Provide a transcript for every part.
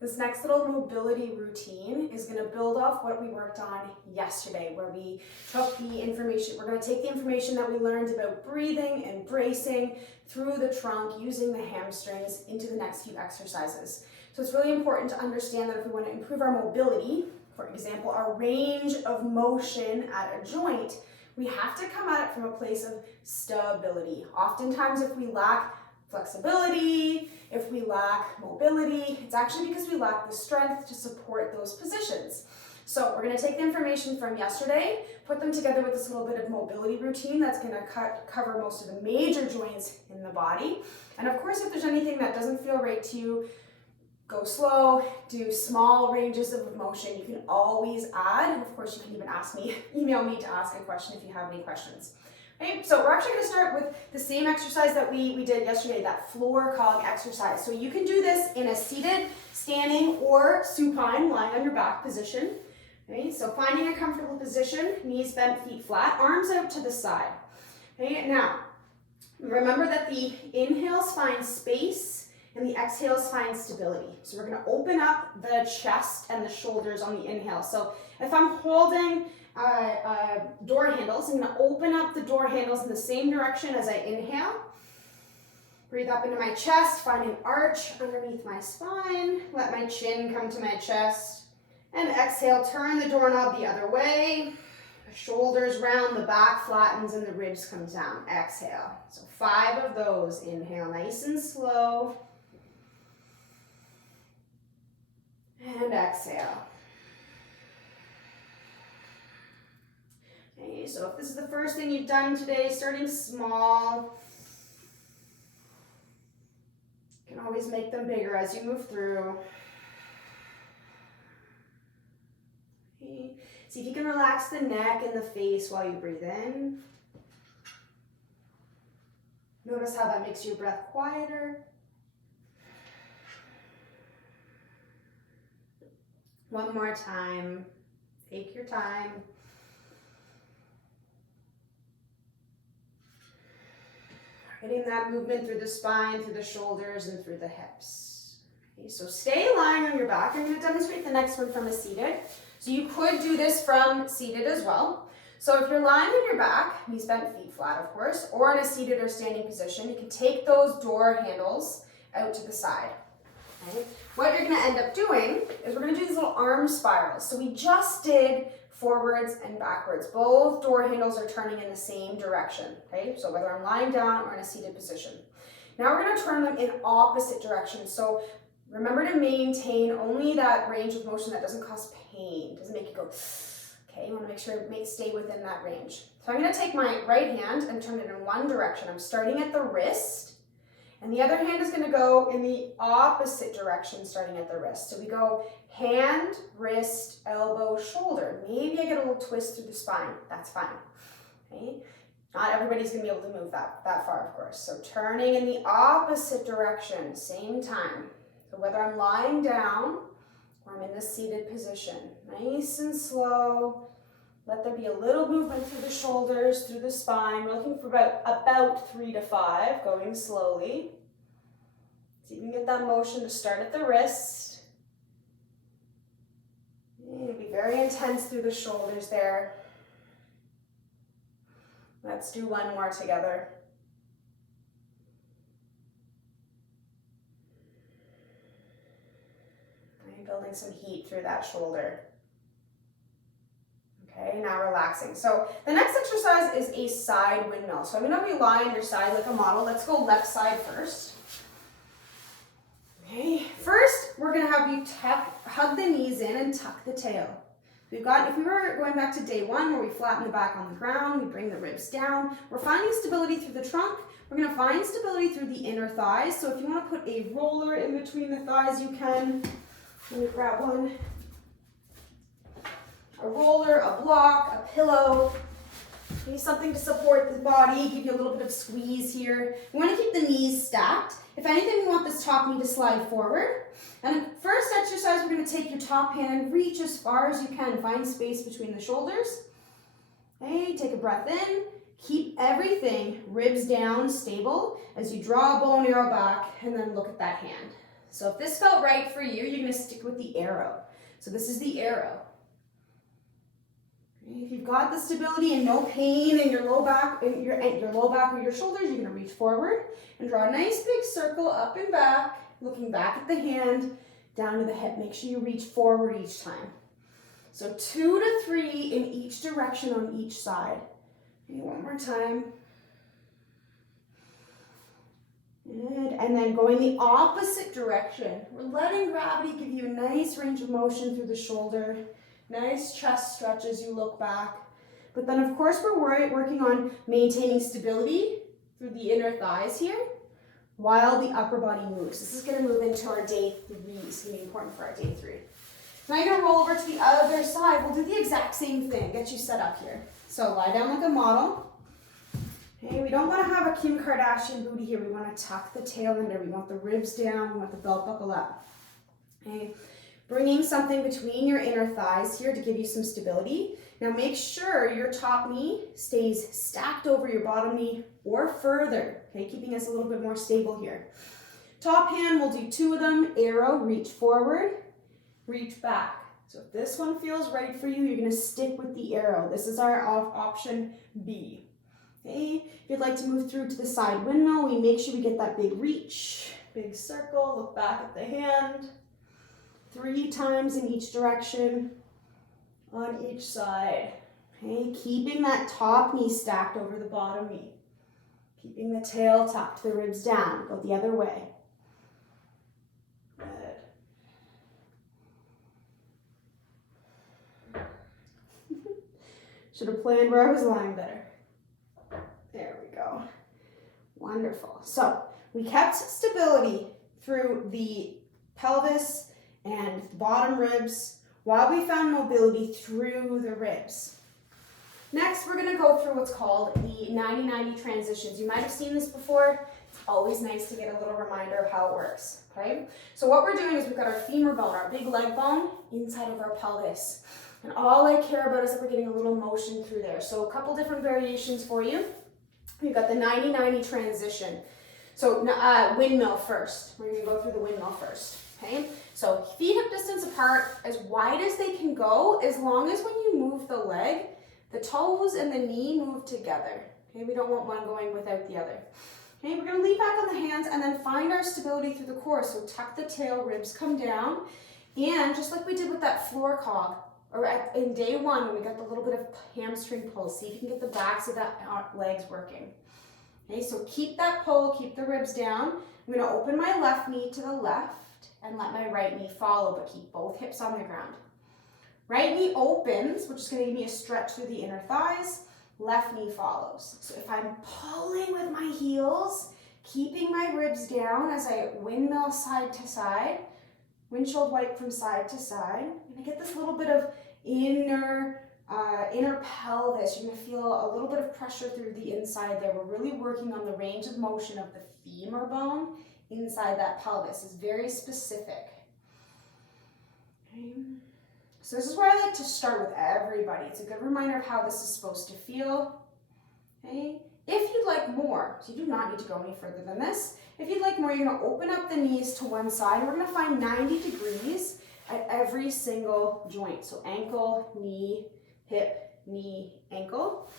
This next little mobility routine is going to build off what we worked on yesterday, where we took the information, we're going to take the information that we learned about breathing and bracing through the trunk using the hamstrings into the next few exercises. So it's really important to understand that if we want to improve our mobility, for example, our range of motion at a joint, we have to come at it from a place of stability. Oftentimes, if we lack flexibility, if we lack mobility, it's actually because we lack the strength to support those positions. So we're going to take the information from yesterday, put them together with this little bit of mobility routine that's going to cover most of the major joints in the body. And of course, if there's anything that doesn't feel right to you, go slow, do small ranges of motion. You can always add, and of course you can even email me to ask a question if you have any questions. Okay, so we're actually going to start with the same exercise that we did yesterday, that floor cog exercise. So you can do this in a seated, standing, or supine, lying on your back position. Okay, so finding a comfortable position, knees bent, feet flat, arms out to the side. Okay, now remember that the inhales find space and the exhales find stability. So we're going to open up the chest and the shoulders on the inhale. So if I'm holding door handles, I'm going to open up the door handles in the same direction as I inhale. Breathe up into my chest, find an arch underneath my spine. Let my chin come to my chest. And exhale, turn the doorknob the other way. The shoulders round, the back flattens, and the ribs come down. Exhale. So 5 of those. Inhale nice and slow. And exhale. Okay, so if this is the first thing you've done today, starting small, you can always make them bigger as you move through. Okay. See if you can relax the neck and the face while you breathe in. Notice how that makes your breath quieter. One more time. Take your time. Getting that movement through the spine, through the shoulders, and through the hips. Okay, so stay lying on your back. I'm going to demonstrate the next one from a seated. So you could do this from seated as well. So if you're lying on your back, knees bent, feet flat, of course, or in a seated or standing position, you can take those door handles out to the side. Okay? What you're going to end up doing is we're going to do these little arm spirals. So we just did forwards and backwards. Both door handles are turning in the same direction. Okay, so whether I'm lying down or in a seated position. Now we're going to turn them in opposite directions. So remember to maintain only that range of motion that doesn't cause pain, doesn't make you go, okay, you want to make sure it stay within that range. So I'm going to take my right hand and turn it in one direction. I'm starting at the wrist, and the other hand is going to go in the opposite direction, starting at the wrist. So we go hand, wrist, elbow, shoulder. Maybe I get a little twist through the spine. That's fine. Okay? Not everybody's going to be able to move that far, of course. So turning in the opposite direction, same time. So whether I'm lying down or I'm in this seated position, nice and slow. Let there be a little movement through the shoulders, through the spine. We're looking for about 3 to 5, going slowly. So you can get that motion to start at the wrist. It'll be very intense through the shoulders there. Let's do one more together. I'm building some heat through that shoulder. Okay, now relaxing. So the next exercise is a side windmill. So I'm going to be lying on your side like a model. Let's go left side first. Okay, first we're going to have you hug the knees in and tuck the tail. If we were going back to day 1 where we flatten the back on the ground, we bring the ribs down, we're finding stability through the trunk. We're going to find stability through the inner thighs. So if you want to put a roller in between the thighs, you can. Let me grab one. A roller, a block, a pillow. Maybe something to support the body, give you a little bit of squeeze here. We want to keep the knees stacked. If anything, we want this top knee to slide forward. And first exercise, we're going to take your top hand and reach as far as you can. Find space between the shoulders. Okay, take a breath in. Keep everything ribs down, stable, as you draw a bow and arrow back, and then look at that hand. So if this felt right for you, you're gonna stick with the arrow. So this is the arrow. If you've got the stability and no pain in your low back, or your shoulders, you're gonna reach forward and draw a nice big circle up and back, looking back at the hand, down to the hip. Make sure you reach forward each time. So 2 to 3 in each direction on each side. Okay, one more time. Good. And then going the opposite direction. We're letting gravity give you a nice range of motion through the shoulder. Nice chest stretch as you look back. But then of course we're working on maintaining stability through the inner thighs here while the upper body moves. This is going to move into our day 3. It's going to be important for our day 3. Now you're going to roll over to the other side. We'll do the exact same thing. Get you set up here. So lie down like a model. Okay, we don't want to have a Kim Kardashian booty here. We want to tuck the tail under. We want the ribs down. We want the belt buckle up. Okay. Bringing something between your inner thighs here to give you some stability. Now make sure your top knee stays stacked over your bottom knee or further, okay, keeping us a little bit more stable here. Top hand, we'll do 2 of them. Arrow, reach forward, reach back. So if this one feels right for you, you're gonna stick with the arrow. This is our option B. Okay, if you'd like to move through to the side windmill, we make sure we get that big reach, big circle, look back at the hand. 3 times in each direction on each side. Okay, keeping that top knee stacked over the bottom knee. Keeping the tail tucked, the ribs down. Go the other way. Good. Should have planned where I was lying better. There we go. Wonderful. So we kept stability through the pelvis and the bottom ribs while we found mobility through the ribs. Next, we're going to go through what's called the 90-90 transitions. You might have seen this before. It's always nice to get a little reminder of how it works, okay? So what we're doing is we've got our femur bone, our big leg bone, inside of our pelvis. And all I care about is that we're getting a little motion through there. So a couple different variations for you. We've got the 90-90 transition. So windmill first. We're going to go through the windmill first, okay? So feet hip distance apart, as wide as they can go, as long as when you move the leg, the toes and the knee move together. Okay, we don't want one going without the other. Okay, we're going to lean back on the hands and then find our stability through the core. So tuck the tail, ribs come down, and just like we did with that floor cog, or in day 1 when we got the little bit of hamstring pull, see if you can get the backs of that legs working. Okay, so keep that pull, keep the ribs down. I'm going to open my left knee to the left and let my right knee follow, but keep both hips on the ground. Right knee opens, which is going to give me a stretch through the inner thighs. Left knee follows. So if I'm pulling with my heels, keeping my ribs down as I windmill side to side, windshield wipe from side to side, and I get this little bit of inner pelvis. You're going to feel a little bit of pressure through the inside there. We're really working on the range of motion of the femur bone inside that pelvis. It's very specific. Okay. So this is where I like to start with everybody. It's a good reminder of how this is supposed to feel. Okay. If you'd like more, so you do not need to go any further than this. If you'd like more, you're going to open up the knees to one side. We're going to find 90 degrees at every single joint. So ankle, knee, hip, knee, ankle.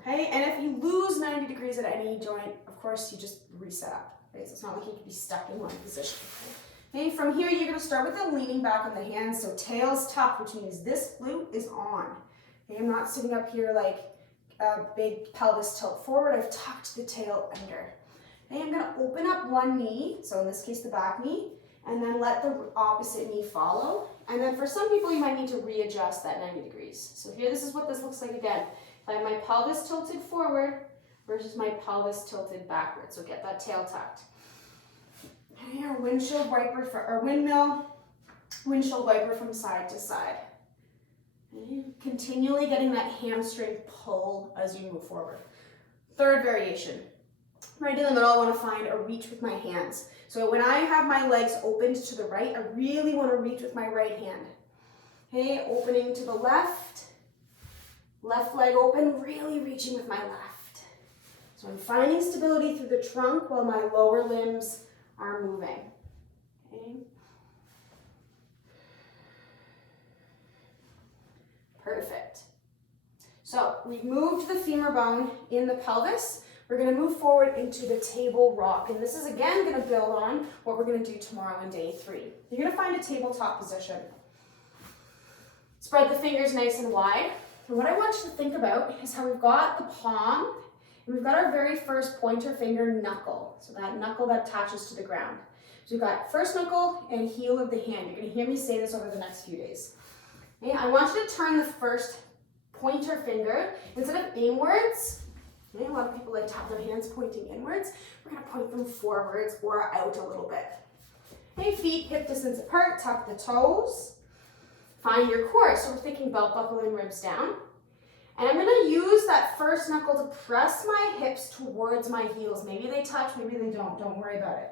Okay, and if you lose 90 degrees at any joint, of course, you just reset up. Okay, so it's not like you can be stuck in one position. Okay, from here, you're going to start with the leaning back on the hands. So tail's tucked, which means this glute is on. Okay, I'm not sitting up here like a big pelvis tilt forward. I've tucked the tail under. Okay, I'm going to open up one knee, so in this case, the back knee, and then let the opposite knee follow. And then for some people, you might need to readjust that 90 degrees. So here, this is what this looks like again. If I have my pelvis tilted forward versus my pelvis tilted backwards. So get that tail tucked. Okay, our windshield wiper for our windmill, windshield wiper from side to side. Okay, continually getting that hamstring pull as you move forward. Third variation. Right in the middle, I want to find a reach with my hands. So when I have my legs opened to the right, I really want to reach with my right hand. Okay, opening to the left. Left leg open, really reaching with my left. So I'm finding stability through the trunk while my lower limbs are moving. Okay. Perfect. So we've moved the femur bone in the pelvis. We're going to move forward into the table rock. And this is again going to build on what we're going to do tomorrow in day 3. You're going to find a tabletop position. Spread the fingers nice and wide. And what I want you to think about is how we've got the palm and we've got our very first pointer finger knuckle. So that knuckle that attaches to the ground. So we've got first knuckle and heel of the hand. You're going to hear me say this over the next few days. Okay, I want you to turn the first pointer finger, instead of inwards, okay, a lot of people like to have their hands pointing inwards, we're going to point them forwards or out a little bit. Okay, feet hip distance apart, tuck the toes, find your core. So we're thinking belt buckle and ribs down. And I'm going to use that first knuckle to press my hips towards my heels. Maybe they touch, maybe they don't worry about it.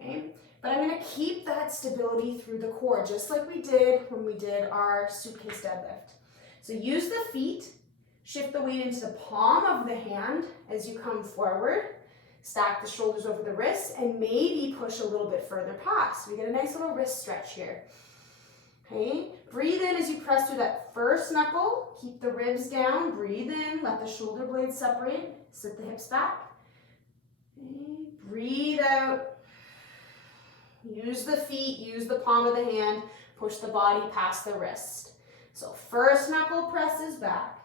Okay? But I'm going to keep that stability through the core, just like we did when we did our suitcase deadlift. So use the feet, shift the weight into the palm of the hand as you come forward, stack the shoulders over the wrists, and maybe push a little bit further past. We get a nice little wrist stretch here. Okay, breathe in as you press through that first knuckle, keep the ribs down, breathe in, let the shoulder blades separate, sit the hips back. Okay, breathe out. Use the feet, use the palm of the hand, push the body past the wrist. So first knuckle presses back.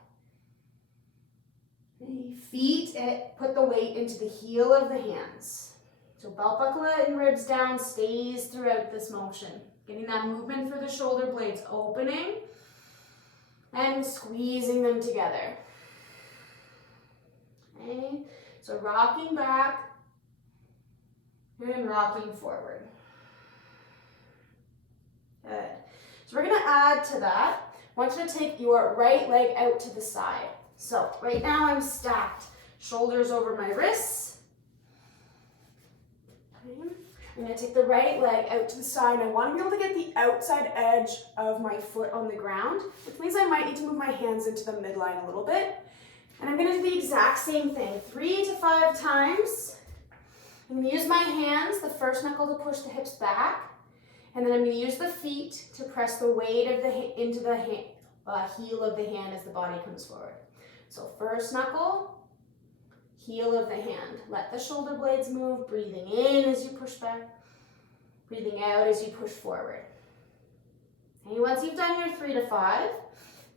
Feet, put the weight into the heel of the hands. So belt buckle and ribs down stays throughout this motion. Getting that movement through the shoulder blades, opening and squeezing them together. Okay, so rocking back and rocking forward. Good. So we're going to add to that. I want you to take your right leg out to the side. So right now I'm stacked, shoulders over my wrists. Okay. I'm going to take the right leg out to the side. I want to be able to get the outside edge of my foot on the ground, which means I might need to move my hands into the midline a little bit. And I'm going to do the exact same thing, 3 to 5 times. I'm going to use my hands, the first knuckle to push the hips back. And then I'm going to use the feet to press the weight of the into the heel of the hand as the body comes forward. So first knuckle, heel of the hand. Let the shoulder blades move, breathing in as you push back, breathing out as you push forward. Okay, once you've done your 3 to 5,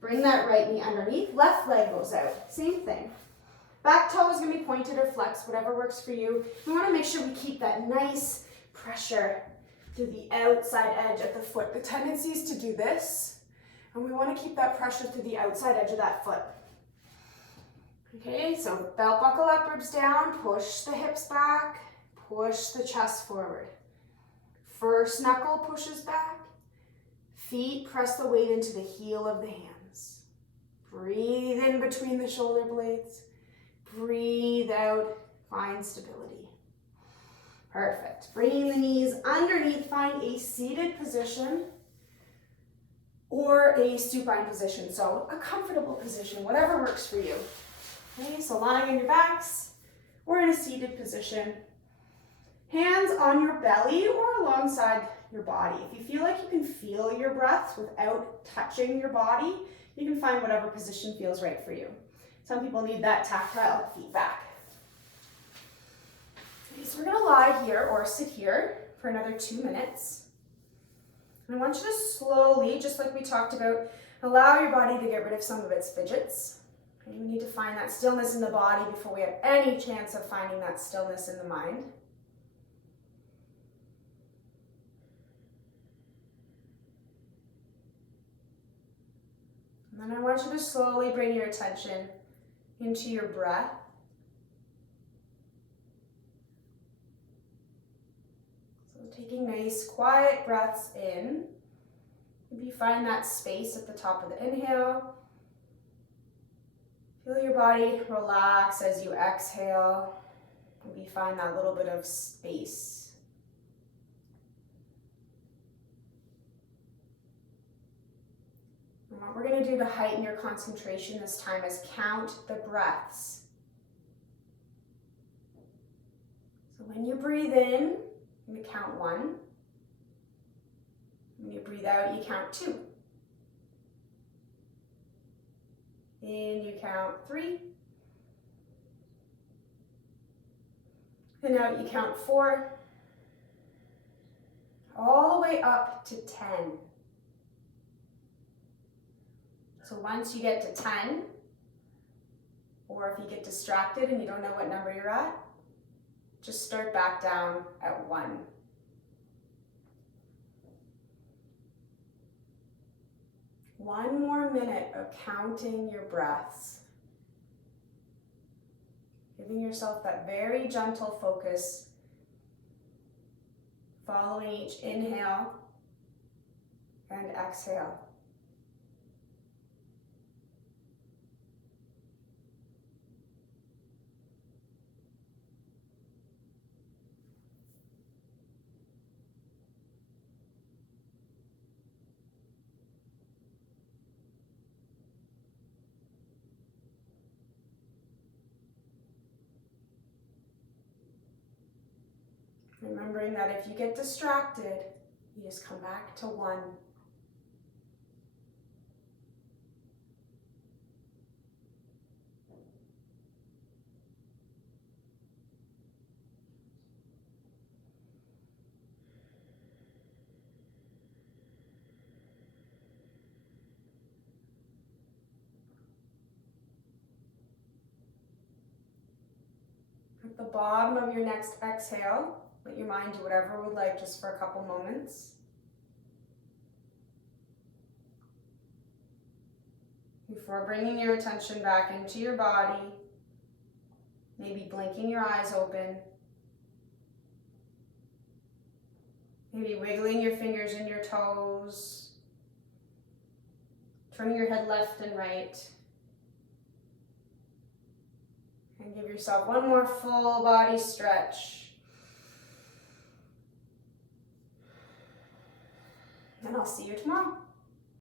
bring that right knee underneath, left leg goes out. Same thing. Back toe is going to be pointed or flexed, whatever works for you. We want to make sure we keep that nice pressure through the outside edge of the foot. The tendency is to do this, and we want to keep that pressure through the outside edge of that foot. Okay, so belt buckle up, ribs down, push the hips back, push the chest forward. First knuckle pushes back, feet press the weight into the heel of the hands. Breathe in between the shoulder blades, breathe out, find stability. Perfect. Bringing the knees underneath, find a seated position or a supine position. So a comfortable position, whatever works for you. Okay, so lying on your backs or in a seated position. Hands on your belly or alongside your body. If you feel like you can feel your breath without touching your body, you can find whatever position feels right for you. Some people need that tactile feedback. Okay, so we're going to lie here or sit here for another 2 minutes. And I want you to slowly, just like we talked about, allow your body to get rid of some of its fidgets. Okay, we need to find that stillness in the body before we have any chance of finding that stillness in the mind. And then I want you to slowly bring your attention into your breath. Taking nice, quiet breaths in. Maybe find that space at the top of the inhale. Feel your body relax as you exhale. Maybe find that little bit of space. And what we're going to do to heighten your concentration this time is count the breaths. So when you breathe in, I'm going to count 1, When you breathe out, you count 2. In, you count 3. And out, you count 4. All the way up to 10. So once you get to 10, or if you get distracted and you don't know what number you're at, just start back down at 1. One more minute of counting your breaths. Giving yourself that very gentle focus, following each inhale and exhale. Remembering that if you get distracted, you just come back to 1. At the bottom of your next exhale, let your mind do whatever it would like just for a couple moments. Before bringing your attention back into your body, maybe blinking your eyes open, maybe wiggling your fingers and your toes, turning your head left and right, and give yourself one more full body stretch. And I'll see you tomorrow.